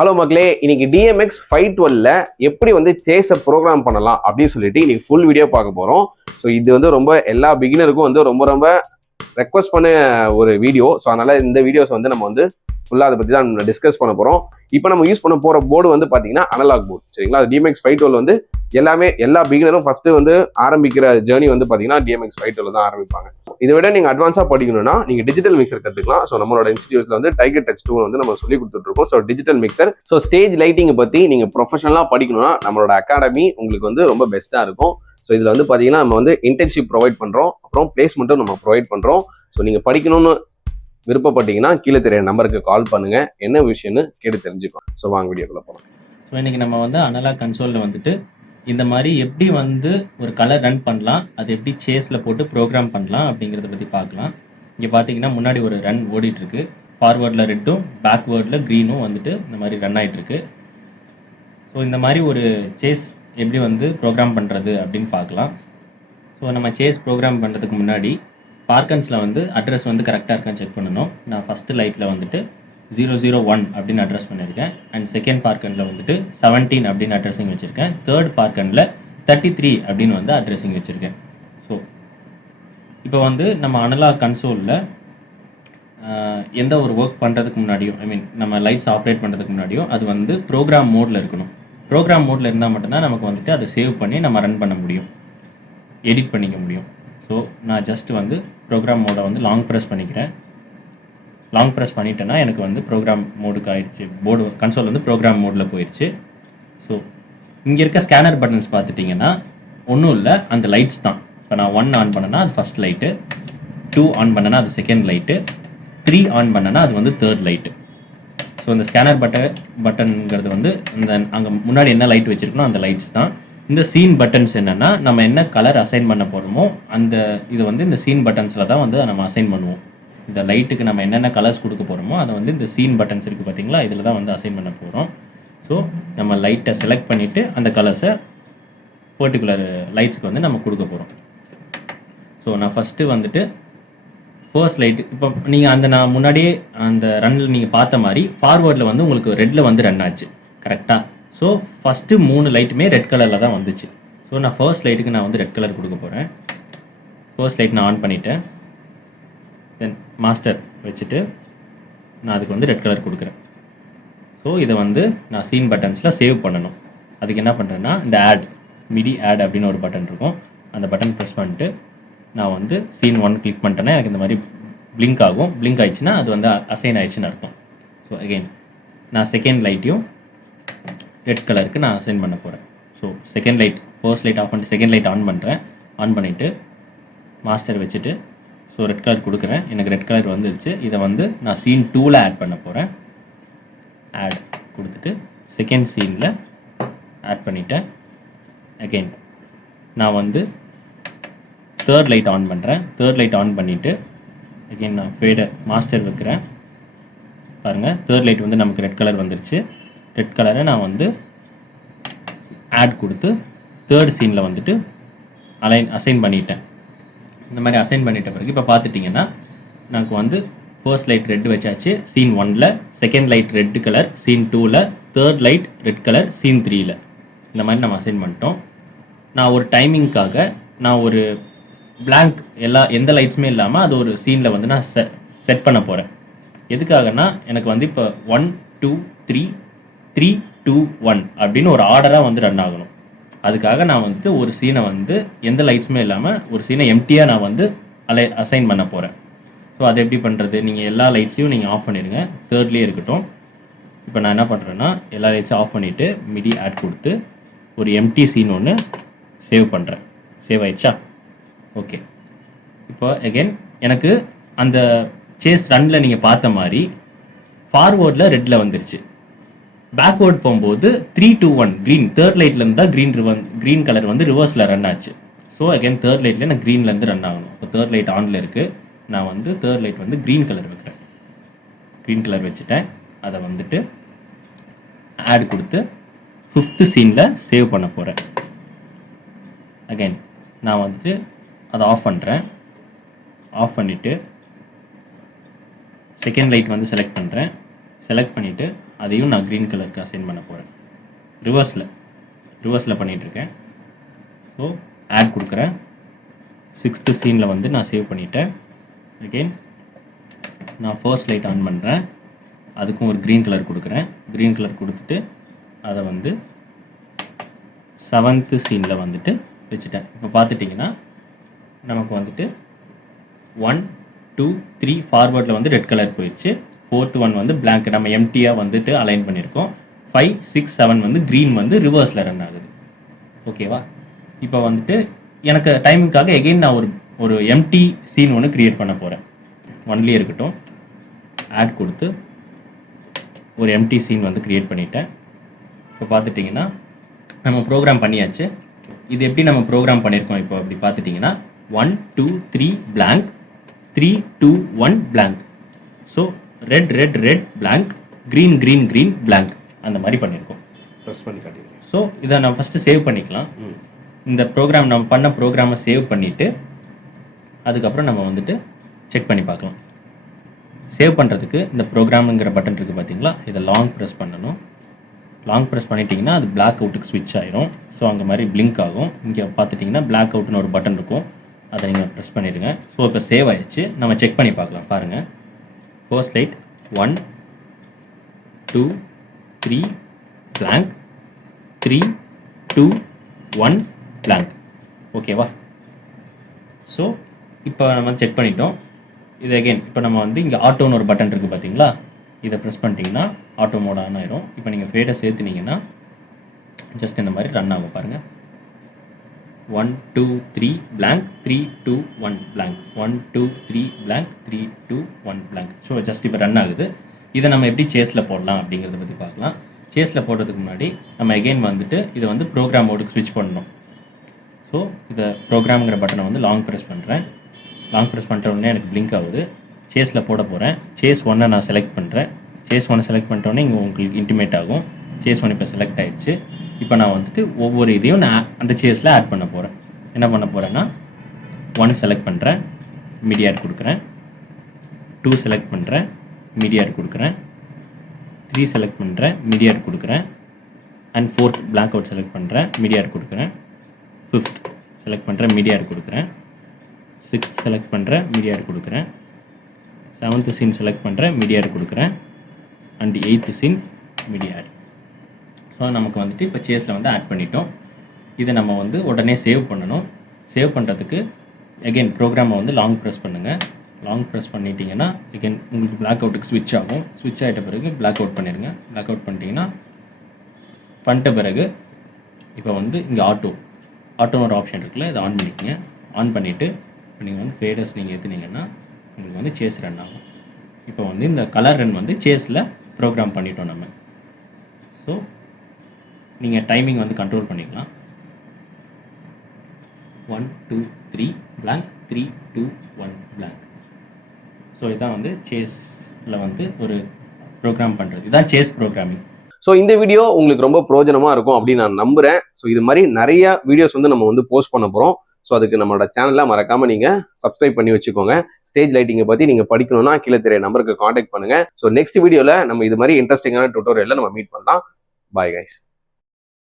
Hello மக்களே, இன்னைக்கு DMX 512ல எப்படி வந்து சேஸை ப்ரோக்ராம் பண்ணலாம் அப்படின்னு சொல்லிட்டு இன்னைக்கு ஃபுல் வீடியோ பார்க்க போகிறோம். ஸோ இது வந்து ரொம்ப எல்லா பிகினருக்கும் வந்து ரொம்ப ரெக்வஸ்ட் பண்ண ஒரு வீடியோ. ஸோ அதனால இந்த வீடியோஸ் வந்து நம்ம வந்து ஃபுல்லாக அதை பற்றி தான் டிஸ்கஸ் பண்ண போகிறோம். இப்போ நம்ம யூஸ் பண்ண போகிற போர்டு வந்து பார்த்தீங்கன்னா அனலாக் போர்டு, சரிங்களா? DMX 512 வந்து எல்லா பிகினரும் ஃபஸ்ட்டு வந்து ஆரம்பிக்கிற ஜேர்னி வந்து பார்த்தீங்கன்னா DMX 512 தான் ஆரம்பிப்பாங்க. இதை விட நீங்கள் அட்வான்ஸாக படிக்கணும்னா நீங்கள் டிஜிட்டல் மிக்சர் கற்றுக்கலாம். ஸோ நம்மளோட இன்ஸ்டியூட்ல வந்து டைகர் டச் 2 வந்து நம்ம சொல்லி கொடுத்துட்ருக்கோம். So digital mixer, so stage லைட்டிங்கை பற்றி நீங்கள் ப்ரொஃபஷனலாக படிக்கணும்னா நம்மளோட அகாடமி உங்களுக்கு வந்து ரொம்ப பெஸ்ட்டாக இருக்கும். ஸோ இதில் வந்து பார்த்தீங்கன்னா நம்ம வந்து இன்டர்ன்ஷிப் ப்ரொவைட் பண்ணுறோம், அப்புறம் பிளேஸ்மெண்ட்டும் நம்ம ப்ரொவைட் பண்ணுறோம். ஸோ நீங்கள் படிக்கணும்னு விருப்பப்பட்டீங்கன்னா கீழே தெரிய நம்பருக்கு கால் பண்ணுங்க, என்ன விஷயம்னு கேட்டு தெரிஞ்சுக்கலாம். ஸோ வாங்க வீடியோக்குள்ள போகலாம். ஸோ இன்னைக்கு நம்ம வந்து அனலாக் கன்சோலில் வந்துட்டு இந்த மாதிரி எப்படி வந்து ஒரு கலர் ரன் பண்ணலாம், அது எப்படி சேஸில் போட்டு ப்ரோக்ராம் பண்ணலாம் அப்படிங்கிறத பற்றி பார்க்கலாம். இங்கே பார்த்தீங்கன்னா முன்னாடி ஒரு ரன் ஓடிட்டுருக்கு. ஃபார்வேர்டில் ரெட்டும் பேக்வேர்டில் க்ரீனும் வந்துட்டு இந்த மாதிரி ரன் ஆகிட்டுருக்கு. ஸோ இந்த மாதிரி ஒரு சேஸ் எப்படி வந்து ப்ரோக்ராம் பண்ணுறது அப்படின்னு பார்க்கலாம். ஸோ நம்ம சேஸ் ப்ரோக்ராம் பண்ணுறதுக்கு முன்னாடி பார்க்கன்ஸில் வந்து அட்ரஸ் வந்து கரெக்டாக இருக்கான்னு செக் பண்ணணும். நான் ஃபஸ்ட்டு லைட்டில் வந்துட்டு 001 அப்படின்னு அட்ரஸ் பண்ணியிருக்கேன். அண்ட் செகண்ட் பார்க்கனில் வந்துட்டு 17 அப்படின்னு அட்ரஸிங் வச்சுருக்கேன். தேர்ட் பார்க்கனில் 33 அப்படின்னு வந்து அட்ரஸிங் வச்சுருக்கேன். ஸோ இப்போ வந்து நம்ம அனலாக் கன்சோலில் எந்த ஒரு ஒர்க் பண்ணுறதுக்கு முன்னாடியும், நம்ம லைட்ஸ் ஆப்ரேட் பண்ணுறதுக்கு முன்னாடியும் அது வந்து ப்ரோக்ராம் மோடில் இருக்கணும். ப்ரோக்ராம் மோடில் இருந்தால் மட்டும்தான் நமக்கு வந்துட்டு அதை சேவ் பண்ணி நம்ம ரன் பண்ண முடியும், எடிட் பண்ணிக்க முடியும். ஸோ நான் ஜஸ்ட் வந்து ப்ரோக்ராம் மோடை வந்து லாங் ப்ரெஸ் பண்ணிக்கிறேன். லாங் ப்ரெஸ் பண்ணிட்டேன்னா எனக்கு வந்து ப்ரோக்ராம் மோடுக்கு ஆயிடுச்சு. போர்டு கன்சோல் வந்து ப்ரோக்ராம் மோடில் போயிடுச்சு. ஸோ இங்கே இருக்க ஸ்கேனர் பட்டன்ஸ் பார்த்துட்டிங்கன்னா ஒன்றும் இல்லை, அந்த லைட்ஸ் தான். இப்போ நான் 1 ஆன் பண்ணேன்னா அது ஃபஸ்ட் லைட்டு, 2 ஆன் பண்ணேன்னா அது செகண்ட் லைட்டு, 3 ஆன் பண்ணேன்னா அது வந்து தேர்ட் லைட்டு. ஸோ இந்த ஸ்கேனர் பட்டன்ங்கிறது வந்து இந்த அங்கே முன்னாடி என்ன லைட் வச்சுருக்கணும் அந்த லைட்ஸ் தான். இந்த சீன் பட்டன்ஸ் என்னென்னா நம்ம என்ன கலர் அசைன் பண்ண போகிறோமோ அந்த இது வந்து இந்த சீன் பட்டன்ஸில் தான் வந்து நம்ம அசைன் பண்ணுவோம். இந்த லைட்டுக்கு நம்ம என்னென்ன கலர்ஸ் கொடுக்க போகிறோமோ அதை வந்து இந்த சீன் பட்டன்ஸ் இருக்குது பார்த்தீங்களா, இதில் தான் வந்து அசைன் பண்ண போகிறோம். ஸோ நம்ம லைட்டை செலக்ட் பண்ணிவிட்டு அந்த கலர்ஸை பர்டிகுலர் லைட்ஸுக்கு வந்து நம்ம கொடுக்க போகிறோம். ஸோ நான் ஃபஸ்ட்டு வந்துட்டு ஃபர்ஸ்ட் லைட்டு, இப்போ நீங்கள் நான் முன்னாடியே அந்த ரன்னில் நீங்கள் பார்த்த மாதிரி ஃபார்வேர்டில் வந்து உங்களுக்கு ரெட்டில் வந்து ரன் ஆச்சு கரெக்டாக. ஸோ ஃபஸ்ட்டு 3 லைட்டுமே ரெட் கலரில் தான் வந்துச்சு. ஸோ நான் ஃபர்ஸ்ட் லைட்டுக்கு நான் வந்து ரெட் கலர் கொடுக்க போகிறேன். ஃபர்ஸ்ட் லைட் நான் ஆன் பண்ணிட்டேன். தென் மாஸ்டர் வச்சுட்டு நான் அதுக்கு வந்து ரெட் கலர் கொடுக்குறேன். ஸோ இதை வந்து நான் சீன் பட்டன்ஸில் சேவ் பண்ணணும். அதுக்கு என்ன பண்ணுறேன்னா இந்த மிடி ஆட் அப்படின்னு ஒரு பட்டன் இருக்கும், அந்த பட்டன் ப்ரெஸ் பண்ணிட்டு நான் வந்து சீன் 1 கிளிக் பண்ணிட்டேன்னா எனக்கு இந்த மாதிரி பிளிங்க் ஆகும். பிளிங்க் ஆயிடுச்சுன்னா அது வந்து அசைன் ஆயிடுச்சுன்னு அர்த்தம். ஸோ அகெயின் நான் செகண்ட் லைட்டையும் ரெட் கலருக்கு நான் அசைன் பண்ண போகிறேன். So second light, first light off பண்ணிட்டு செகண்ட் லைட் ஆன் பண்ணுறேன். ஆன் பண்ணிவிட்டு மாஸ்டர் வச்சுட்டு ஸோ ரெட் கலர் கொடுக்குறேன். எனக்கு ரெட் கலர் வந்துடுச்சு. இதை வந்து நான் சீன் 2ல் ஆட் பண்ண போகிறேன். ஆட் கொடுத்துட்டு செகண்ட் சீனில் ஆட் பண்ணிவிட்டேன். அகெயின் நான் வந்து தேர்ட் லைட் ஆன் பண்ணுறேன். தேர்ட் லைட் ஆன் பண்ணிவிட்டு அகெயின் நான் ஃபேடர் மாஸ்டர் வைக்கிறேன். பாருங்கள், தேர்ட் லைட் வந்து நமக்கு ரெட் கலர் வந்துருச்சு. ரெட் கலரை நான் வந்து ஆட் கொடுத்து தேர்ட் சீனில் வந்துட்டு அசைன் பண்ணிட்டேன். இந்த மாதிரி அசைன் பண்ணிட்ட பிறகு இப்போ பார்த்துட்டிங்கன்னா நமக்கு வந்து ஃபர்ஸ்ட் லைட் ரெட் வச்சாச்சு சீன் 1ல், second light red colour scene 2ல், third light red colour scene 3ல். இந்த மாதிரி நம்ம அசைன் பண்ணிட்டோம். நான் ஒரு டைமிங்க்காக நான் ஒரு பிளாங்க் எந்த லைட்ஸுமே இல்லாமல் அது ஒரு சீனில் வந்து நான் செட் பண்ண போகிறேன். எதுக்காகனா எனக்கு வந்து இப்போ 1 2 3 3 2 1 அப்படின்னு ஒரு ஆர்டராக வந்து ரன் ஆகணும். அதுக்காக நான் வந்துட்டு ஒரு சீனை வந்து எந்த லைட்ஸுமே இல்லாமல் ஒரு சீனை எம்டியாக நான் வந்து அசைன் பண்ண போகிறேன். ஸோ அதை எப்படி பண்ணுறது, நீங்கள் எல்லா லைட்ஸையும் நீங்கள் ஆஃப் பண்ணிடுங்க, தேர்ட்லேயே இருக்கட்டும். இப்போ நான் என்ன பண்ணுறேன்னா எல்லா லைட்ஸையும் ஆஃப் பண்ணிவிட்டு மிடி ஆட் கொடுத்து ஒரு எம்டி சீன் ஒன்று சேவ் பண்ணுறேன். சேவ் ஆயிடுச்சா? ஓகே. இப்போ அகெயின் எனக்கு அந்த சேஸ் ரன்னில் நீங்கள் பார்த்த மாதிரி ஃபார்வேர்டில் ரெட்டில் வந்துருச்சு. பேக்வேர்ட் போகும்போது 3 2 1 க்ரீன், தேர்ட் லைட்ல இருந்தால் க்ரீன் கலர் வந்து ரிவர்ஸில் ரன் ஆச்சு. ஸோ அகைன் தேர்ட் லைட்ல நான் க்ரீன்லேருந்து ரன் ஆகணும். இப்போ தேர்ட் லைட் ஆனில் இருக்குது. நான் வந்து தேர்ட் லைட் வந்து க்ரீன் கலர் வைக்கிறேன். க்ரீன் கலர் வச்சுட்டேன். அதை வந்துட்டு ஆட் கொடுத்து 5th சீனில் சேவ் பண்ண போகிறேன். அகைன் நான் வந்துட்டு அதை ஆஃப் பண்ணுறேன். ஆஃப் பண்ணிவிட்டு செகண்ட் லைட் வந்து செலக்ட் பண்ணுறேன். செலக்ட் பண்ணிவிட்டு அதையும் நான் க்ரீன் கலருக்கு அசைன் பண்ண போகிறேன். ரிவர்ஸில் பண்ணிகிட்ருக்கேன். ஸோ ஆட் கொடுக்குறேன். 6th சீனில் வந்து நான் சேவ் பண்ணிட்டேன். அகெயின் நான் ஃபர்ஸ்ட் லைட் ஆன் பண்ணுறேன். அதுக்கும் ஒரு க்ரீன் கலர் கொடுக்குறேன். க்ரீன் கலர் கொடுத்துட்டு அதை வந்து 7th சீனில் வந்துட்டு வச்சுட்டேன். இப்போ பார்த்துட்டிங்கன்னா நமக்கு வந்துட்டு 1 2 3 ஃபார்வர்டில் வந்து ரெட் கலர் போயிடுச்சு. 4th ஒன் வந்து பிளாங்க், நம்ம எம்டியாக வந்துட்டு அலைன் பண்ணியிருக்கோம். 5 6 7 வந்து க்ரீன் வந்து ரிவர்ஸில் ரன் ஆகுது. ஓகேவா? இப்போ வந்துட்டு எனக்கு டைமிங்காக எகெயின் நான் ஒரு எம்டி சீன் ஒன்று க்ரியேட் பண்ண போகிறேன். ஒன்லேயே இருக்கட்டும். ஆட் கொடுத்து ஒரு எம்டி சீன் வந்து க்ரியேட் பண்ணிட்டேன். இப்போ பார்த்துட்டிங்கன்னா நம்ம ப்ரோக்ராம் பண்ணியாச்சு. இது எப்படி நம்ம ப்ரோக்ராம் பண்ணியிருக்கோம் இப்போ அப்படி பார்த்துட்டிங்கன்னா 1 2 3 blank 3 2 1 blank. So red red red blank green green green blank அந்த மாதிரி பண்ணியிருக்கோம். ப்ரெஸ் பண்ணி காட்டிடுங்க. ஸோ இதை நம்ம ஃபஸ்ட்டு சேவ் பண்ணிக்கலாம். இந்த ப்ரோக்ராம் நம்ம பண்ண ப்ரோக்ராமை சேவ் பண்ணிவிட்டு அதுக்கப்புறம் நம்ம வந்துட்டு செக் பண்ணி பார்க்கலாம். சேவ் பண்ணுறதுக்கு இந்த ப்ரோக்ராமுங்கிற பட்டன் இருக்குது பார்த்தீங்களா, இதை லாங் ப்ரெஸ் பண்ணணும். லாங் ப்ரெஸ் பண்ணிட்டீங்கன்னா அது பிளாக் அவுட்டுக்கு ஸ்விட்ச் ஆயிரும். ஸோ அங்கே மாதிரி பிளிங்க் ஆகும். இங்கே பார்த்துட்டிங்கன்னா பிளாக் அவுட்னு ஒரு பட்டன் இருக்கும், அதை நீங்கள் ப்ரெஸ் பண்ணிடுங்க. ஸோ இப்போ சேவ் ஆயிடுச்சு. நம்ம செக் பண்ணி பார்க்கலாம். பாருங்கள், ஃபர்ஸ்ட் லைட் 1 2 3 blank 3 2 1 blank. ஓகேவா? ஸோ இப்போ நம்ம செக் பண்ணிட்டோம். இது அகெயின் இப்போ நம்ம வந்து இங்கே ஆட்டோன்னு ஒரு பட்டன் இருக்குது பார்த்தீங்களா, இதை ப்ரெஸ் பண்ணிட்டீங்கன்னா ஆட்டோ மோட் ஆன் ஆயிரும். இப்போ நீங்கள் ஃபேடை சேர்த்துனீங்கன்னா ஜஸ்ட் இந்த மாதிரி ரன் ஆகும். பாருங்கள், 1 2 3 blank 3 2 1 blank 1 2 3 blank 3 2 1 blank. So just இப்போ ரன் ஆகுது. இதை நம்ம எப்படி சேஸில் போடலாம் அப்படிங்கிறத பற்றி பார்க்கலாம். சேஸில் போடுறதுக்கு முன்னாடி நம்ம எகெயின் வந்துட்டு இதை வந்து ப்ரோக்ராம் மோடுக்கு ஸ்விட்ச் பண்ணணும். ஸோ இதை ப்ரோக்ராம்ங்கிற பட்டனை வந்து லாங் ப்ரெஸ் பண்ணுறேன். லாங் ப்ரெஸ் பண்ணுற உடனே எனக்கு பிளிங்க் ஆகுது. சேஸில் போட போகிறேன். சேஸ் 1 நான் செலக்ட் பண்ணுறேன். சேஸ் 1 செலக்ட் பண்ணிட்டோன்னே இங்கே உங்களுக்கு இன்டிமேட் ஆகும். சேஸ் 1 இப்போ செலக்ட் ஆகிடுச்சு. இப்போ நான் வந்துட்டு ஒவ்வொரு இதையும் நான் அந்த சேஸில் ஆட் பண்ண போகிறேன். என்ன பண்ண போகிறேன்னா 1 செலக்ட் பண்ணுறேன், மீடியாட் கொடுக்குறேன். 2 செலக்ட் பண்ணுறேன், மீடியாட் கொடுக்குறேன். 3 செலக்ட் பண்ணுறேன், மீடியாட் கொடுக்குறேன். And 4th black out select பண்ணுறேன், மீடியாட் கொடுக்குறேன். 5th செலக்ட் பண்ணுறேன், மீடியாட் கொடுக்குறேன். 6th செலக்ட் பண்ணுறேன், மீடியாட் கொடுக்குறேன். 7th சீன் செலக்ட் பண்ணுறேன், மீடியாட் கொடுக்குறேன். And 8th scene மீடியாட். ஸோ நமக்கு வந்துட்டு இப்போ சேஸில் வந்து ஆட் பண்ணிட்டோம். இதை நம்ம வந்து உடனே சேவ் பண்ணணும். சேவ் பண்ணுறதுக்கு எகெயின் ப்ரோக்ராமை வந்து லாங் ப்ரெஸ் பண்ணுங்கள். லாங் ப்ரெஸ் பண்ணிட்டீங்கன்னா எகெயின் உங்களுக்கு பிளாக் அவுட்டுக்கு ஸ்விட்ச் ஆகும். ஸ்விட்ச் ஆகிட்ட பிறகு பிளாக் அவுட் பண்ணிடுங்க. பிளாக் அவுட் பண்ணிட்டீங்கன்னா பண்ணிட்ட பிறகு இப்போ வந்து இங்கே ஆட்டோன்னு ஒரு ஆப்ஷன் இருக்குல்ல, இதை ஆன் பண்ணிக்கோங்க. ஆன் பண்ணிவிட்டு இப்போ நீங்கள் வந்து ஃபேடர்ஸ் நீங்கள் ஏற்றுனீங்கன்னா உங்களுக்கு வந்து சேஸ் ரன் ஆகும். இப்போ வந்து இந்த கலர் ரன் வந்து சேஸில் ப்ரோக்ராம் பண்ணிட்டோம் நம்ம. ஸோ நீங்கள் டைமிங் வந்து கண்ட்ரோல் பண்ணிக்கலாம். 1 2 3 blank 3 2 1 blank. ஸோ இதான் வந்து சேஸில் வந்து ஒரு ப்ரோக்ராம் பண்ணுறது. இதுதான் சேஸ் ப்ரோக்ராமிங். ஸோ இந்த வீடியோ உங்களுக்கு ரொம்ப பிரயோஜனமாக இருக்கும் அப்படின்னு நான் நம்புகிறேன். ஸோ இது மாதிரி நிறைய வீடியோஸ் வந்து நம்ம வந்து போஸ்ட் பண்ண போகிறோம். ஸோ அதுக்கு நம்மளோட சேனலை மறக்காமல் நீங்கள் சப்ஸ்கிரைப் பண்ணி வச்சுக்கோங்க. ஸ்டேஜ் லைட்டிங்கை பற்றி நீங்கள் படிக்கணும்னா கீழே தெரிய நம்பருக்கு காண்டாக்ட் பண்ணுங்கள். ஸோ நெக்ஸ்ட் வீடியோவில் நம்ம இது மாதிரி இன்ட்ரெஸ்டிங்கான டுட்டோரியலில் நம்ம மீட் பண்ணலாம். Bye guys.